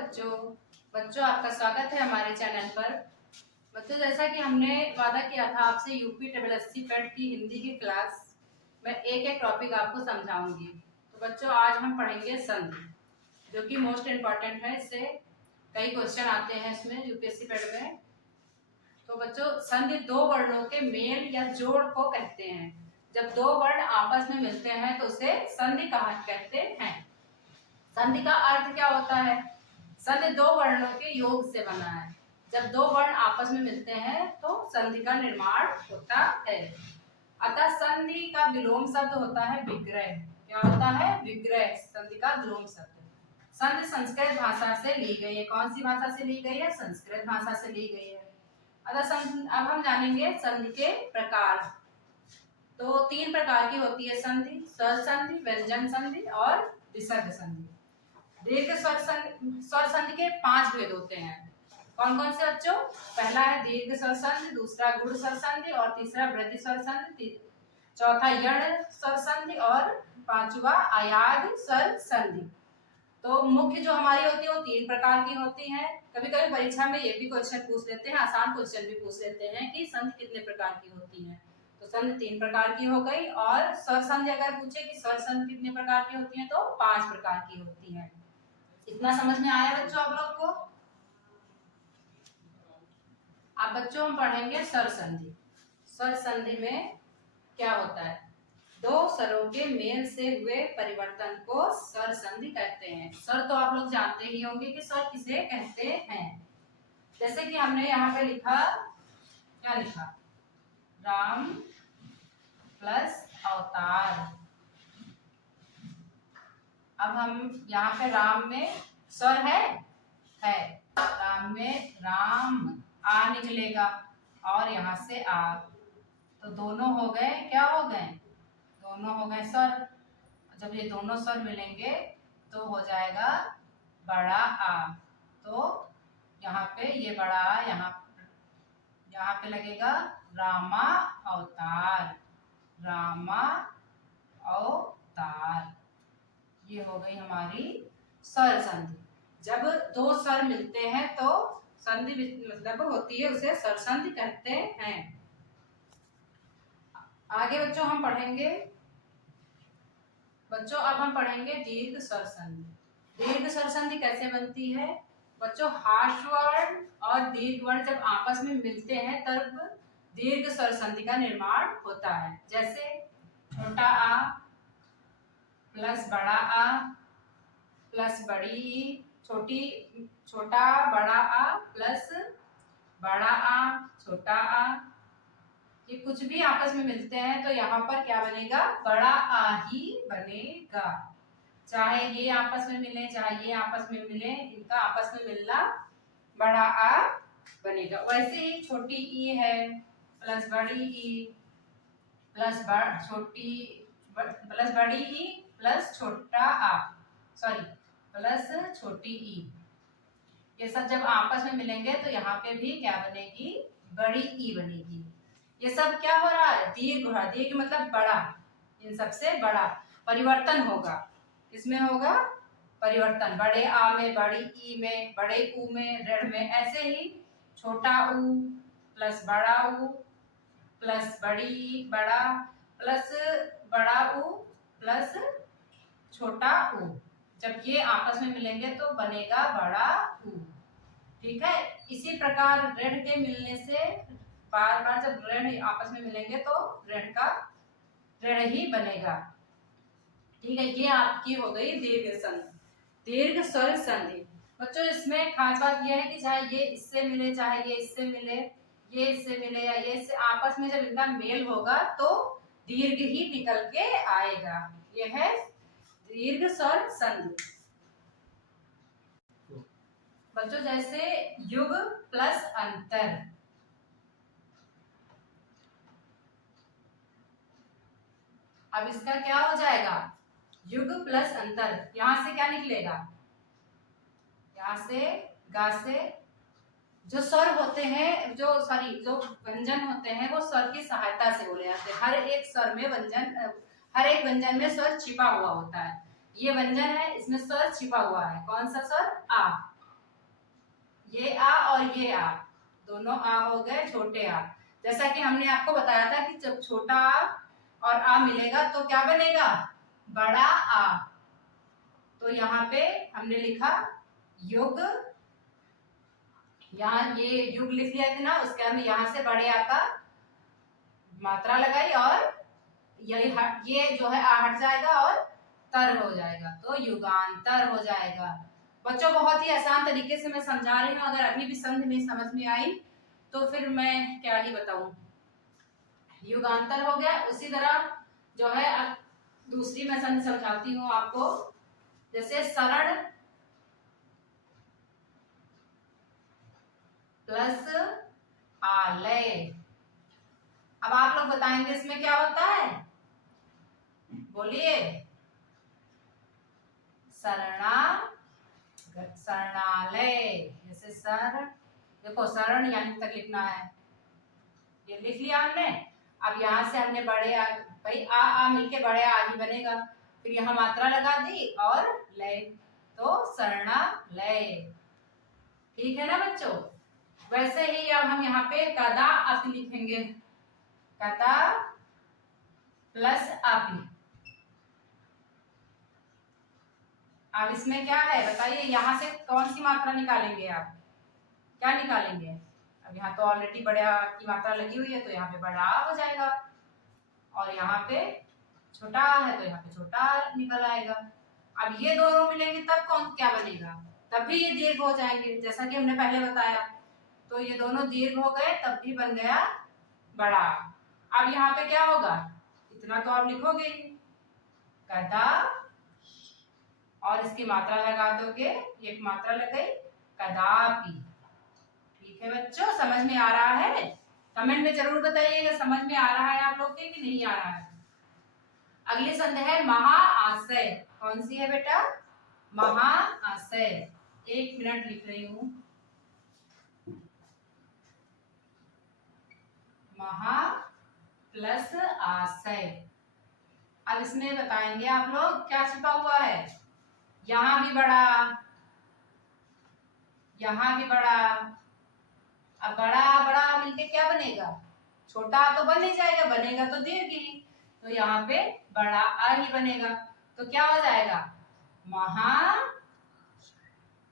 बच्चों बच्चों आपका स्वागत है हमारे चैनल पर। बच्चों, जैसा कि हमने वादा किया था आपसे यूपी ट्रिपल एससी पेट की हिंदी की क्लास में एक एक टॉपिक आपको समझाऊंगी। तो बच्चों, आज हम पढ़ेंगे संधि, जो कि मोस्ट इम्पॉर्टेंट है। इससे कई क्वेश्चन आते हैं इसमें यूपीएससी पेट में। तो बच्चों, संधि दो वर्णों के मेल या जोड़ को कहते हैं। जब दो वर्ण आपस में मिलते हैं तो उसे संधि कहते हैं। संधि का अर्थ क्या होता है? संधि दो वर्णों के योग से बना है। जब दो वर्ण आपस में मिलते हैं तो संधि का निर्माण होता है। अतः संधि का विलोम शब्द होता है विग्रह। क्या होता है? विग्रह संधि का विलोम शब्द। संधि संस्कृत भाषा से ली गई है। कौन सी भाषा से ली गई है? संस्कृत भाषा से ली गई है। अब हम जानेंगे संधि के प्रकार। तो तीन प्रकार की होती है संधि: स्वर संधि, व्यंजन संधि और विसर्ग संधि। दीर्घ स्वर संधि के 5 भेद होते हैं। कौन कौन से बच्चों? पहला है दीर्घ स्वर संधि, दूसरा गुण स्वर संधि और तीसरा वृद्धि स्वर संधि, चौथा यण स्वर संधि और पांचवा अयाग स्वर संधि। तो मुख्य जो हमारी होती है वो 3 प्रकार की होती है। कभी कभी परीक्षा में ये भी क्वेश्चन पूछ लेते हैं, आसान क्वेश्चन भी पूछ लेते हैं कि संधि कितने प्रकार की होती है। तो संधि 3 प्रकार की हो गई। और स्वर संधि अगर पूछे कि स्वर संधि कितने प्रकार की होती है तो 5 प्रकार की होती है। इतना समझ में आया बच्चों आप लोग को? अब बच्चों हम पढ़ेंगे स्वर संधि। स्वर संधि में क्या होता है? दो स्वरों के मेल से हुए परिवर्तन को स्वर संधि कहते हैं। स्वर तो आप लोग जानते ही होंगे कि स्वर किसे कहते हैं। जैसे कि हमने यहाँ पे लिखा, क्या लिखा? राम प्लस अवतार। अब हम यहाँ पे राम में स्वर है राम में राम आ निकलेगा और यहाँ से आ, तो दोनों हो गए, क्या हो गए? दोनों हो गए स्वर। जब ये दोनों स्वर मिलेंगे तो हो जाएगा बड़ा आ। तो यहाँ पे ये बड़ा आ, यहाँ पे लगेगा रामा अवतार, रामा अवतार। ये हो गई हमारी स्वर संधि। जब दो स्वर मिलते हैं तो संधि मतलब होती है, उसे स्वर संधि कहते हैं। आगे बच्चों हम पढ़ेंगे, अब हम पढ़ेंगे दीर्घ स्वर संधि। दीर्घ स्वर संधि कैसे बनती है? बच्चों, हार्श वर्ण और दीर्घ वर्ण जब आपस में मिलते हैं तब दीर्घ स्वर संधि का निर्माण होता है। जैसे छोटा आ प्लस बड़ा आ प्लस बड़ी ई, छोटा बड़ा आ प्लस बड़ा आ छोटा आ। ये कुछ भी आपस में मिलते हैं तो यहाँ पर क्या बनेगा? बड़ा आ ही बनेगा। चाहे ये आपस में मिले चाहे ये आपस में मिले, इनका आपस में मिलना बड़ा आ बनेगा। वैसे ही छोटी ई है प्लस बड़ी ई प्लस बड़ी ई प्लस छोटा आ, सॉरी प्लस छोटी ई। ये सब जब आपस में मिलेंगे तो यहाँ पे भी क्या बनेगी? बड़ी ई बनेगी। ये सब क्या हो रहा है? दीर्घ हो रहा है। दीर्घ मतलब बड़ा, इन सबसे बड़ा परिवर्तन होगा। इसमें होगा परिवर्तन, बड़े आ में, बड़ी ई में, बड़े ऊ में, ऋण में। ऐसे ही छोटा ऊ प्लस बड़ा ऊ प्लस बड़ी बड़ा प्लस बड़ा ऊ प्लस छोटा ऊ। जब ये आपस में मिलेंगे तो बनेगा बड़ा ऊ। ठीक है। इसी प्रकार ऋण के मिलने से बार बार जब ऋण आपस में मिलेंगे तो ऋण का ऋण ही बनेगा। ठीक है। ये आपकी हो गई दीर्घ संधि, दीर्घ स्वर संधि। बच्चों, इसमें खास बात यह है कि चाहे ये इससे मिले चाहे ये इससे मिले, ये इससे मिले या ये इससे, आपस में जब इनका मेल होगा तो दीर्घ ही निकल के आएगा। यह है दीर्घ स्वर संधि। बच्चों, जैसे युग प्लस अंतर। अब इसका क्या हो जाएगा? युग प्लस अंतर। यहां से क्या निकलेगा? यहां से गा से जो स्वर होते हैं, जो व्यंजन होते हैं वो स्वर की सहायता से बोले जाते हैं। हर एक व्यंजन में स्वर छिपा हुआ होता है। ये व्यंजन है, इसमें स्वर छिपा हुआ है। कौन सा स्वर? आ। दोनों आ हो गए छोटे आ। जैसा कि हमने आपको बताया था कि जब छोटा आ और आ मिलेगा तो क्या बनेगा, बड़ा आ। तो यहाँ पे हमने लिखा युग, यहाँ ये युग लिख लिया था ना, उसके बाद में यहाँ से बड़े आ का मात्रा लगाई और ये जो है आ हट जाएगा और तर हो जाएगा, तो युगांतर हो जाएगा। बच्चों बहुत ही आसान तरीके से मैं समझा रही हूँ, अगर अभी भी संधि नहीं समझ में आई तो फिर मैं क्या ही बताऊं। युगांतर हो गया। उसी तरह जो है अब दूसरी मैं संधि समझाती हूँ आपको, जैसे शरण प्लस आलय। अब आप लोग बताएंगे इसमें क्या होता है, बोलिए। शरणालय, जैसे सर देखो शरण यहाँ तक लिखना है, ये लिख लिया हमने। अब यहाँ से हमने बड़े आ, भाई आ मिलके बड़े आ ही बनेगा, फिर यहाँ मात्रा लगा दी और लय, तो शरणालय। ठीक है ना बच्चों। वैसे ही अब हम यहाँ पे कदा अपि लिखेंगे, कदा प्लस अपि। अब इसमें क्या है बताइए, यहाँ से कौन सी मात्रा निकालेंगे आप, क्या निकालेंगे। अब यहाँ तो ऑलरेडी बड़ा की मात्रा लगी हुई है तो यहाँ पे बड़ा हो जाएगा, और यहाँ पे छोटा है तो यहाँ पे छोटा निकल आएगा। अब ये दोनों मिलेंगे तब कौन क्या बनेगा, तब भी ये दीर्घ हो जाएंगे, जैसा कि हमने पहले बताया। तो ये दोनों दीर्घ हो गए तब भी बन गया बड़ा। अब यहाँ पे क्या होगा, इतना तो आप लिखोगे कदा और इसकी मात्रा लगा दोगे, एक मात्रा लग गई कदापि। ठीक है बच्चों, समझ में आ रहा है, कमेंट में जरूर बताइएगा समझ में आ रहा है आप लोग के कि नहीं आ रहा है। अगली संधि है महाआशय। कौन सी है बेटा, महाआशय। 1 मिनट लिख रही हूँ, महा प्लस आशय। अब इसमें बताएंगे आप लोग क्या छिपा हुआ है, यहाँ भी बड़ा, यहाँ भी बड़ा। अब बड़ा बड़ा मिलके क्या बनेगा, छोटा तो बन ही जाएगा, बनेगा तो दीर्घ ही, तो यहाँ पे बड़ा आ ही बनेगा। तो क्या हो जाएगा, महा,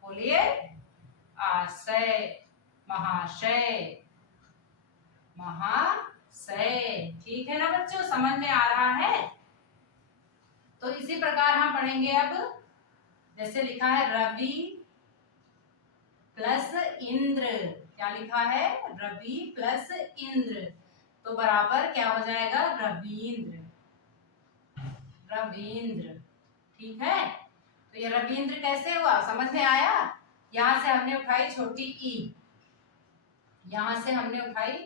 बोलिए आशय, महाशय, महाशय। ठीक है ना बच्चों, समझ में आ रहा है। तो इसी प्रकार हम पढ़ेंगे अब, जैसे लिखा है रवि प्लस इंद्र। क्या लिखा है, रवि प्लस इंद्र, तो बराबर क्या हो जाएगा, रवींद्र, रवींद्र। ठीक है, तो ये रवींद्र कैसे हुआ समझ में आया। यहां से हमने उठाई छोटी ई, यहां से हमने उठाई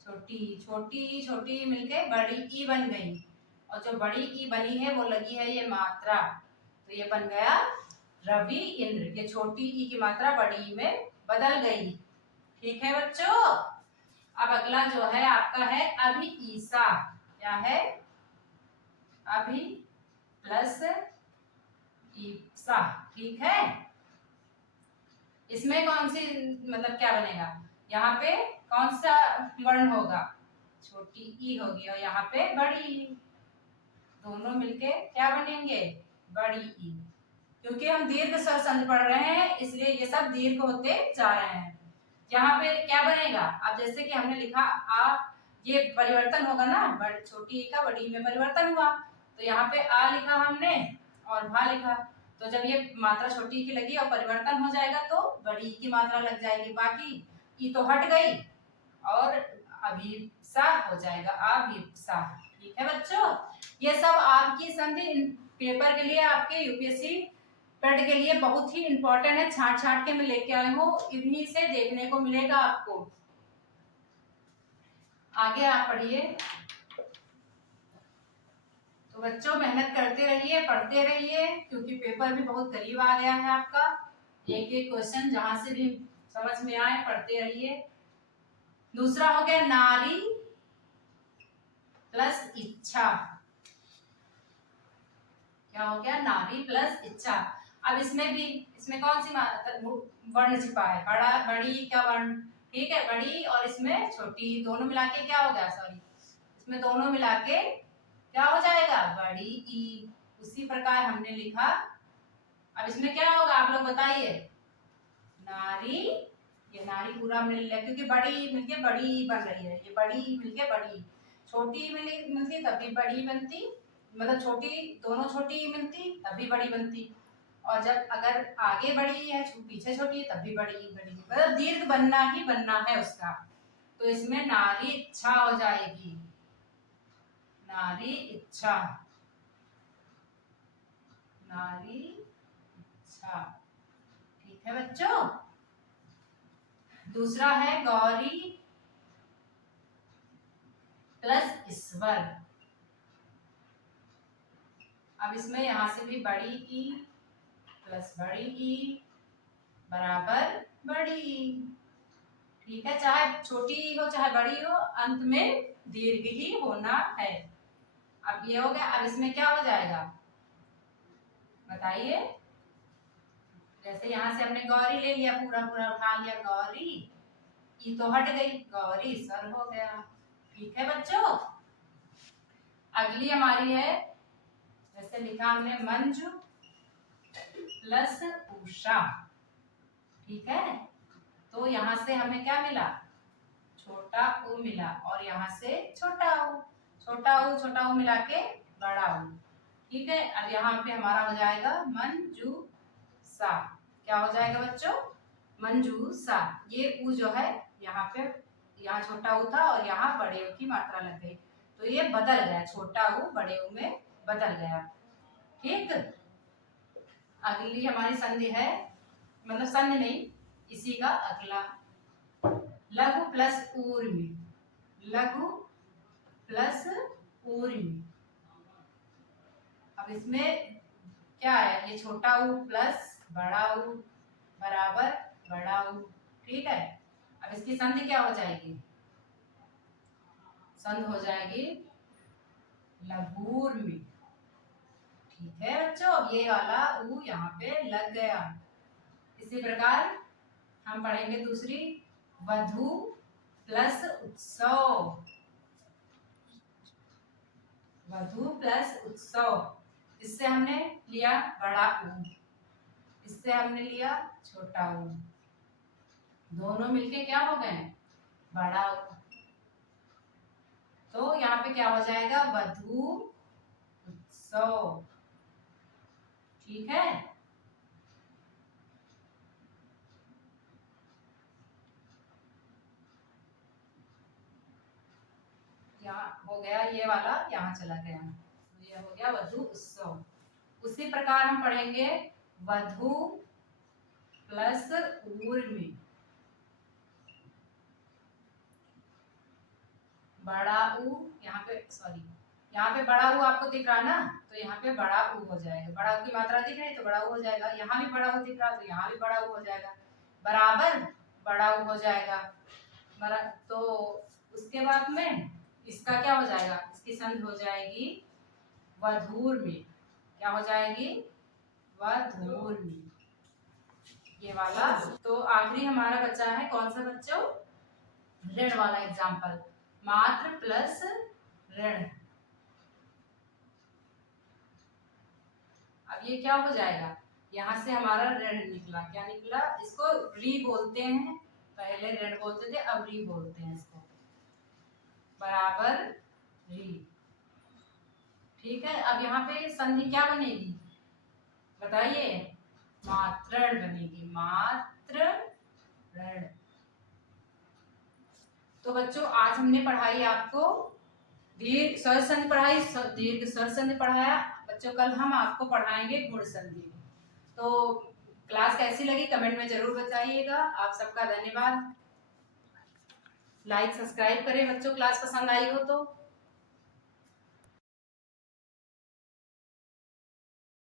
छोटी, छोटी छोटी मिलके बड़ी ई बन गई, और जो बड़ी ई बनी है वो लगी है ये मात्रा, तो ये बन गया रवि इंद्र। ये छोटी ई की मात्रा बड़ी ई में बदल गई। ठीक है बच्चों। अब अगला जो है आपका है अभी ईसा। क्या है, अभी प्लस ईसा। ठीक है, इसमें कौन सी मतलब क्या बनेगा, यहाँ पे कौन सा वर्ण होगा, छोटी ई होगी, और यहाँ पे बड़ी ई, दोनों मिलके क्या बनेंगे, बड़ी ई। क्योंकि हम दीर्घ स्वर संधि पढ़ रहे हैं इसलिए ये सब दीर्घ होते जा रहे हैं। यहाँ पे क्या बनेगा, अब जैसे कि हमने लिखा आ, ये परिवर्तन होगा ना, छोटी ई का बड़ी ई में परिवर्तन हुआ, तो यहाँ पे आ लिखा हमने और भा लिखा, तो जब ये मात्रा छोटी की लगी और परिवर्तन हो जाएगा तो बड़ी की मात्रा लग जाएगी, बाकी ई तो हट गई और अभिप्सा हो जाएगा, अभिप्सा। ठीक है बच्चों, ये सब आपकी संधि पेपर के लिए, आपके यूपीएससी पेड के लिए बहुत ही इंपॉर्टेंट है, छांट छांट के मैं लेके आई हूँ, इन्हीं से देखने को मिलेगा आपको। आगे आप पढ़िए। तो बच्चों मेहनत करते रहिए, पढ़ते रहिए, क्योंकि पेपर भी बहुत करीब आ गया है आपका। एक एक क्वेश्चन जहां से भी समझ में आए पढ़ते रहिए। दूसरा हो गया नारी प्लस इच्छा। क्या हो गया, नारी प्लस इच्छा। अब इसमें भी, इसमें कौन सी वर्ण छिपा है, बड़ा बड़ी का वर्ण, ठीक है, बड़ी और इसमें छोटी, दोनों मिला के क्या हो गया, सॉरी, इसमें दोनों मिला के क्या हो जाएगा, बड़ी ई। उसी प्रकार हमने लिखा, अब इसमें क्या होगा आप लोग बताइए, नारी, ये नारी पूरा मिल लिया क्योंकि बड़ी मिलके बड़ी बन रही है, ये बड़ी मिलके बड़ी, छोटी मिलती तब भी बड़ी बनती, मतलब छोटी, दोनों छोटी मिलती तब भी बड़ी बनती, और जब अगर आगे बड़ी है पीछे छोटी है तब भी बड़ी बड़ी, मतलब दीर्घ बनना ही बनना है उसका। तो इसमें नारी इच्छा हो जाएगी, नारी इच्छा, नारी इच्छा। ठीक है बच्चों, दूसरा है गौरी प्लस ईश्वर। अब इसमें यहां से भी बड़ी ई प्लस बड़ी ई बराबर बड़ी ई। ठीक है, चाहे छोटी हो चाहे बड़ी हो, अंत में दीर्घ ही होना है। अब ये हो गया, अब इसमें क्या हो जाएगा बताइए, जैसे यहां से हमने गौरी ले लिया, पूरा पूरा उठा लिया गौरी, ई तो हट गई, गौरी सर हो गया। ठीक है बच्चों, अगली हमारी है, जैसे लिखा हमने मंजू प्लस उषा। ठीक है, तो यहां से हमें क्या मिला, छोटा ऊ मिला, और यहाँ से छोटा ऊ मिला के बड़ा ऊ। ठीक है, अब यहाँ पे हमारा हो जाएगा मंजूसा। क्या हो जाएगा बच्चों, मंजूसा। ये ऊ जो है यहाँ पे, यहाँ छोटा ऊ था और यहाँ बड़े ऊ की मात्रा लग गई, तो ये बदल गया, छोटा ऊ बड़े ऊ में बदल गया। ठीक, अगली हमारी संधि है, मतलब संधि नहीं, इसी का अगला, लघु प्लस ऊर्मी, लघु प्लस ऊर्मी। अब इसमें क्या है, ये छोटा ऊ प्लस बड़ा ऊ बराबर बड़ा ऊ। ठीक है, अब इसकी संधि क्या हो जाएगी, संधि हो जाएगी लघूर्मी। ठीक है बच्चों, अब ये वाला ऊ यहाँ पे लग गया। इसी प्रकार हम पढ़ेंगे दूसरी, वधु प्लस उत्सव, वधु प्लस उत्सव। इससे हमने लिया बड़ा ऊ, इससे हमने लिया छोटा ऊ, दोनों मिलके क्या हो गए, बड़ा ऊ। तो यहाँ पे क्या हो जाएगा, वधु उत्सव। ठीक है, यहाँ हो गया, ये वाला यहाँ चला गया, तो ये हो गया वधु उत्सव। उसी प्रकार हम पढ़ेंगे वधु प्लस ऊर्मी, बड़ा ऊ, यहाँ पे सॉरी, यहाँ पे बड़ा ऊ आपको दिख रहा ना, तो यहाँ पे बड़ा ऊ हो जाएगा, बड़ा ऊ की मात्रा दिख रही तो बड़ा ऊ हो जाएगा, यहाँ भी बड़ा ऊ दिख रहा तो यहाँ भी बड़ा ऊ हो जाएगा, बराबर बड़ा ऊ हो जाएगा। तो उसके बाद में इसका क्या हो जाएगा, इसकी संधि हो जाएगी वधूर में। क्या हो जाएगी, वधूर में, ये वाला। तो आखिरी हमारा बच्चा है कौन सा बच्चों, ऋण वाला एग्जाम्पल, मात्र प्लस ऋण। अब ये क्या हो जाएगा, यहाँ से हमारा ऋण निकला, क्या निकला, इसको री बोलते हैं, पहले ऋण बोलते थे अब री बोलते हैं इसको, बराबर री। ठीक है, अब यहाँ पे संधि क्या बनेगी बताइए, मात्रण बनेगी, मात्र ऋण। तो बच्चों आज हमने पढ़ाई आपको दीर्घ स्वर संधि पढ़ाई, दीर्घ स्वर संधि पढ़ाया बच्चों। कल हम आपको पढ़ाएंगे गुण संधि। तो क्लास कैसी लगी कमेंट में जरूर बताइएगा। आप सबका धन्यवाद। लाइक सब्सक्राइब करें बच्चों, क्लास पसंद आई हो तो।